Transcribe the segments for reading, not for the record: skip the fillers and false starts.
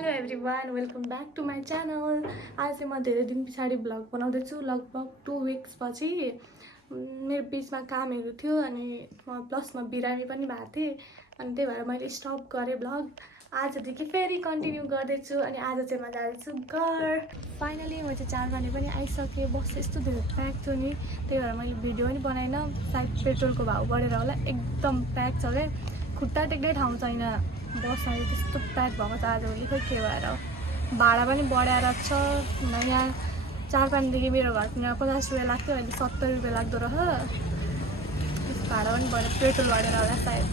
Hello everyone, welcome back to my channel. आज चाहिँ म धेरै दिन पछाडि भ्लग बनाउँदैछु। लगभग 2 weeks पछि मेरो बिचमा कामहरू थियो अनि म प्लसमा बिरामी पनि भएको थिएँ अनि त्यही भएर मैले स्टप गरेँ भ्लग। आजदेखि फेरि कन्टिन्यू गर्दैछु अनि आज चाहिँ म जाँदैछु घर। फाइनली म चाहिँ 4 बजे पनि आइसकेँ। बस यस्तो धेरै प्याक थियो नि, त्यही भएर मैले भिडियो पनि बनाइनँ। सायद पेट्रोलको भाउ बढेर होला, एकदम प्याक छ क्या, खुट्टा टेक्दै ठाउँ छैन। बस अहिले त्यस्तो प्याक भएको छ आजभोलि, खोइ के भएर। भाडा पनि बढाएर छ। यहाँ 4 बजेदेखि मेरो घरतिर 50 रुपियाँ लाग्थ्यो, अहिले 70 रुपियाँ लाग्दो रहेछ। भाडा पनि बढेर पेट्रोल बढेर होला सायद।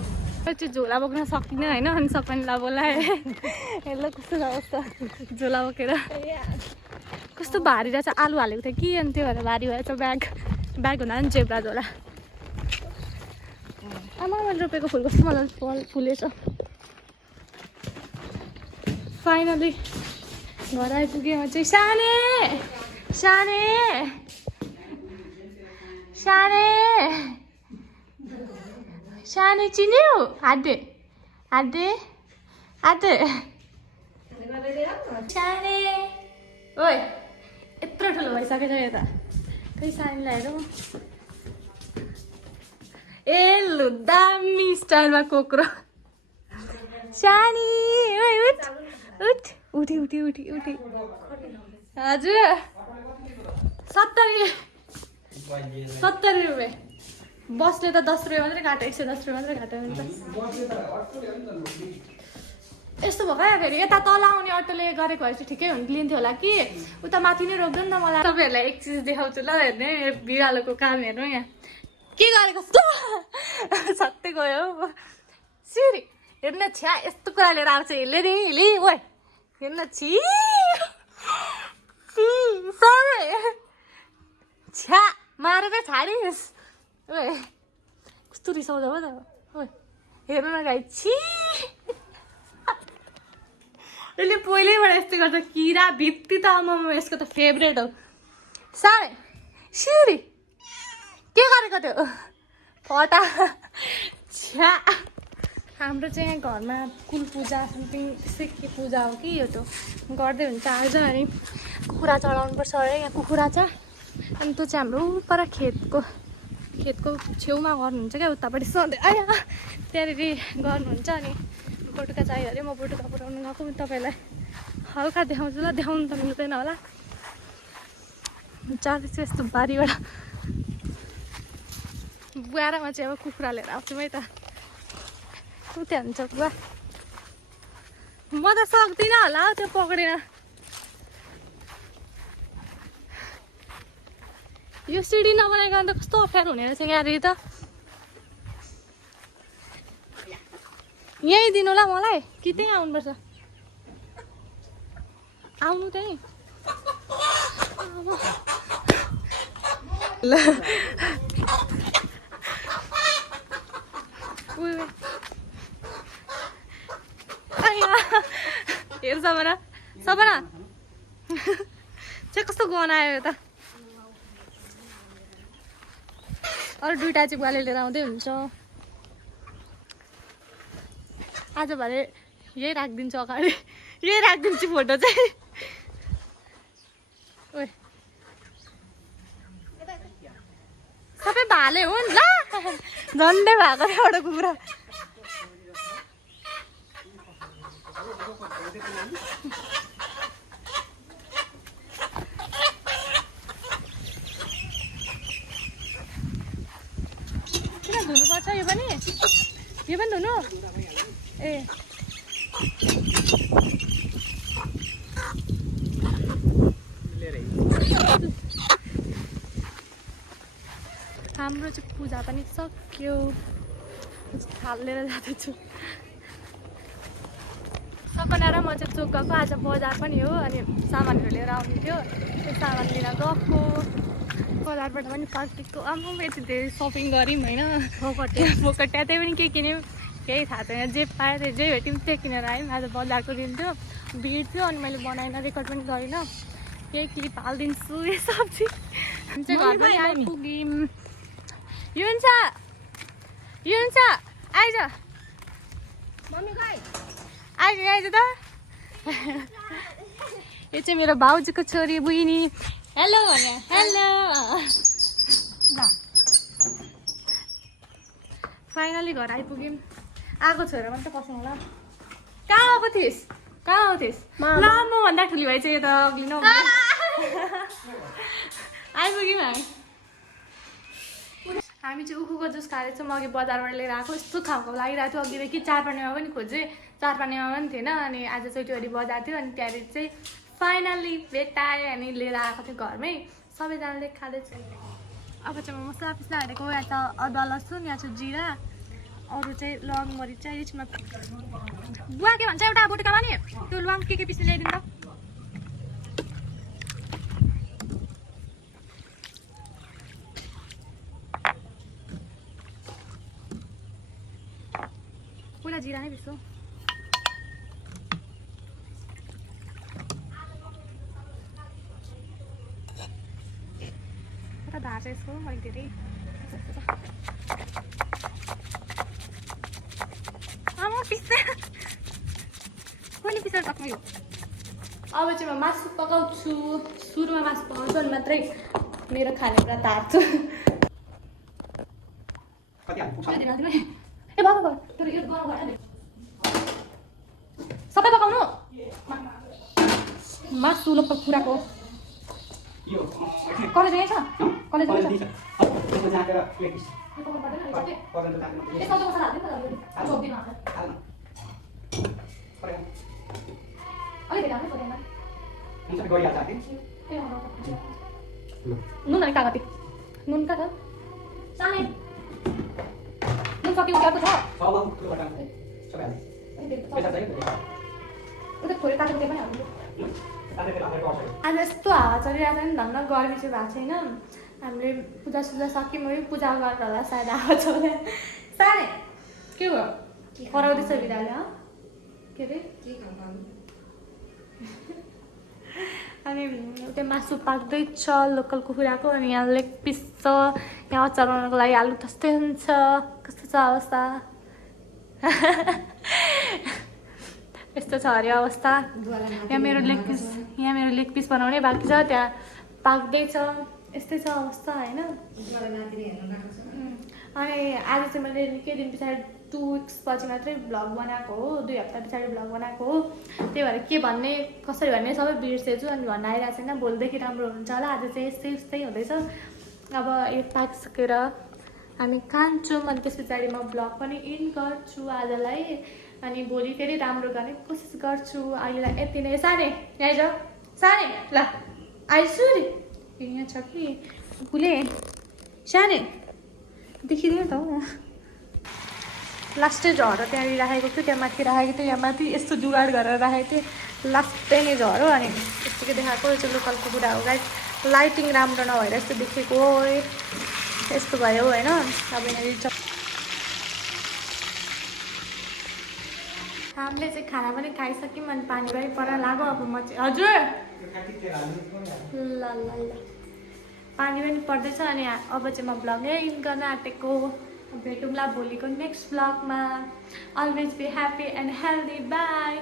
चाहिँ झोला बोक्न सकिनँ होइन, अनि सपनालाई बोलाएँ। हेर्नु कस्तो छ अवस्था, झोला बोकेर कस्तो भारी रहेछ। आलु हालेको थियो कि अनि त्यो भएर भारी भएछ ब्याग। ब्याग हुँदा पनि जेब्रा झोला। आमा मैले रोपेको फुल कस्तो मलाई फुलेछ। फाइनली घर आइपुगेँ म चाहिँ। साने साने साने साने चिन्यौ? हाते हाते हाते साने। ओइ यत्रो ठुलो भइसकेछ यो त। खै सानीलाई हेरौँ। ए लु दामी स्टाइलमा कोक्रो सानी। ओइ उठ उठ उठी उठी उठी उठी। हजुर 70 रुपियाँ। बसले त 10 रुपियाँ मात्रै काट्यो, 110 रुपियाँ मात्रै काट्यो भने त। यस्तो भयो क्या, फेरि यता तल आउने अटोले गरेको भए चाहिँ ठिकै लिन्थ्यो होला कि उता माथि नै रोक्दैन नि त मलाई। तपाईँहरूलाई एक चिज देखाउँछु ल, हेर्ने मेरो बिरालोको काम हेर्नु। यहाँ के गरेको सत्य गयो हौ सिरी। हेर्न छ्या, यस्तो कुरा लिएर आउँछ हिले नि हिले। ओइ हेर्न छि छ्या मारेर छाडिस्। ओइ कस्तो रिसाउँछ हो त। ओइ हेर्नु न गाई, छि यसले पहिल्यैबाट यस्तो गर्छ। किरा भित्ती त आमामा यसको त फेभरेट हो। साँढे सिरी के गरेको त्यो फटा छ्या। हाम्रो चाहिँ यहाँ घरमा कुल पूजा समथिङ त्यस्तै के पूजा हो कि यो त गर्दै हुन्छ आज। अनि कुखुरा चढाउनुपर्छ अरे, यहाँ कुखुरा छ। अनि त्यो चाहिँ हाम्रो पर खेतको छेउमा गर्नुहुन्छ क्या, उतापट्टि सधैँ आया त्यहाँनिर गर्नुहुन्छ। अनि बटुका चाहियो अरे, म बटुका पुऱ्याउनु गएको। तपाईँलाई हल्का देखाउँछु ल, देखाउनु त मिल्दैन होला। जाँदैछु यस्तो बारीबाट। बुवामा चाहिँ अब कुखुरा लिएर आउँछु है त। उता हुन्छ बुवा, म त सक्दिनँ होला हौ त्यो पक्रेर। यो सिडी नबनाइकन त कस्तो अप्ठ्यारो हुने रहेछ यहाँनिर त। यहीँ दिनु ल मलाई कि त्यहीँ आउनुपर्छ? आउनु त्यहीँ ल। हेर सपना सपना चाहिँ कस्तो गनायो यो त। अरू दुइटा चाहिँ बुवाले लिएर आउँदै हुन्छ। आज भरे यही राखिदिन्छु अगाडि, यही राखिदिन्छु फोटो चाहिँ। ओइ सबै भाले हुन् ल, झन्डै भएको एउटा कुखुरा। किन धुनुपर्छ यो पनि धुनु? ए हाम्रो चाहिँ पूजा पनि सक्यो। थाल लिएर जाँदैछु। सपना र म चाहिँ चोक गएको। आज बजार पनि हो अनि सामानहरू लिएर आउनु थियो, त्यो सामान लिएर गएको। बजारबाट पनि फर्केको। आमा यति धेरै सपिङ गऱ्यौँ होइन, फोकट्या त्यही पनि के किन्यौँ केही थाहा छैन। जे पायो त्यो जे भेट्यौँ त्यही किनेर आयौँ। आज बजारको दिन थियो, भिड थियो अनि मैले बनाइन, रेकर्ड पनि गरिनँ। यही क्लिप हालिदिन्छु। यो सब्जी चाहिँ घरमा आइपुग्यौँ। यो हुन्छ आइज मम्मी आइज त यो चाहिँ मेरो भाउजूको छोरी बुइनी हेलो भने हेलो फाइनली घर आइपुग्यौँ आएको छोरा मात्रै पस्नु होला कहाँ आएको थिइस् ल मभन्दा ठुली भाइ चाहिँ यता अग्लिन आइपुग्यौँ हामी चाहिँ उखुको जुस खाएर चाहिँ म अघि बजारबाट लिएर आएको यस्तो खाएको लागिरहेको थियो अघिदेखि चारपानेमा पनि खोजेँ चारपानेमा पनि थिएन अनि आज चैँतिवरी बजार थियो अनि त्यहाँनिर चाहिँ फाइनली भेटाएँ अनि लिएर आएको थियो घरमै सबैजनाले खाँदैछ अब चाहिँ म मसला पिस्ला हालेको यहाँ त अदुवा लसुन यहाँ चाहिँ जिरा अरू चाहिँ लङ मरिच चाहिँ रिचमा बुवा के भन्छ एउटा बोटुकामा नि त्यो लङ के पिस्ने ल्याइदिनु त पुरा जिरा नै पिस्छु एउटा धार छ यसको अलिक धेरै पिस्दै कहिले पिस्न सक्नु यो अब चाहिँ म मासु पकाउँछु सुरुमा मासु पकाउँछु अनि मात्रै मेरो खानेकुरा तार्छु ए बाबा सबै पकाउनु मासु लोक कुराको कलेज यहीँ छ कलेज नुन अलिक कति नुन कहाँ छ सानै नुन सक्यो अर्को छ उता थोरै काटेको त्यो पनि हाल्नु आज यस्तो हावा चलिरहेको छ नि धन्न गर्मी चाहिँ भएको छैन हामीले पूजा सुजा सक्यौँ है पूजा गरेर होला सायद हावा चल्यो सानै के भयो कराउँदैछ बिदाले के अरे अनि त्यो मासु पाक्दैछ लोकल कुखुराको अनि यहाँ लेग पिस छ यहाँ अचार बनाउनुको लागि आलु त्यस्तै हुन्छ कस्तो छ अवस्था यस्तो छ अरे अवस्था यहाँ मेरो लेग पिस बनाउने बाँकी छ त्यहाँ पाक्दैछ यस्तै छ अवस्था होइन अनि आज चाहिँ मैले निकै दिन पछाडि 2 weeks पछि मात्रै भ्लग बनाएको हो 2 हप्ता पछाडि भ्लग बनाएको हो त्यही भएर के भन्ने कसरी भन्ने सबै बिर्सेछु अनि भन्न आइरहेको छैन भोलिदेखि राम्रो हुन्छ होला आज चाहिँ यस्तै हुँदैछ अब यो पाकिसकेर हामी खान्छौँ अनि त्यस पछाडि म भ्लग पनि इन गर्छु आजलाई अनि भोलि फेरि राम्रो गर्ने कोसिस गर्छु अहिलेलाई यति नै सानै यहाँ जाऊ सानै ल आइसु नि यहाँ छ कि फुले सानै देखिँदैन त हौ लास्टै झरो त्यहाँनिर राखेको थियो त्यहाँ माथि राखेको थियो यहाँ माथि यस्तो जुगाड गरेर राखेको थिएँ लास्टै नै झरो अनि यत्तिकै देखाएको चाहिँ लोकलको कुरा हो गाइस लाइटिङ राम्रो नभएर यस्तो देखेको यस्तो भयो होइन अब यहाँनिर हामीले चाहिँ खाना पनि खाइसक्यौँ अनि पानी पनि पर लाग्यो अब म चाहिँ हजुर ल पानी पनि पर्दैछ अनि अब चाहिँ म भ्लगै इन गर्न आँटेको भेटौँला भोलिको नेक्स्ट भ्लगमा always be happy and healthy by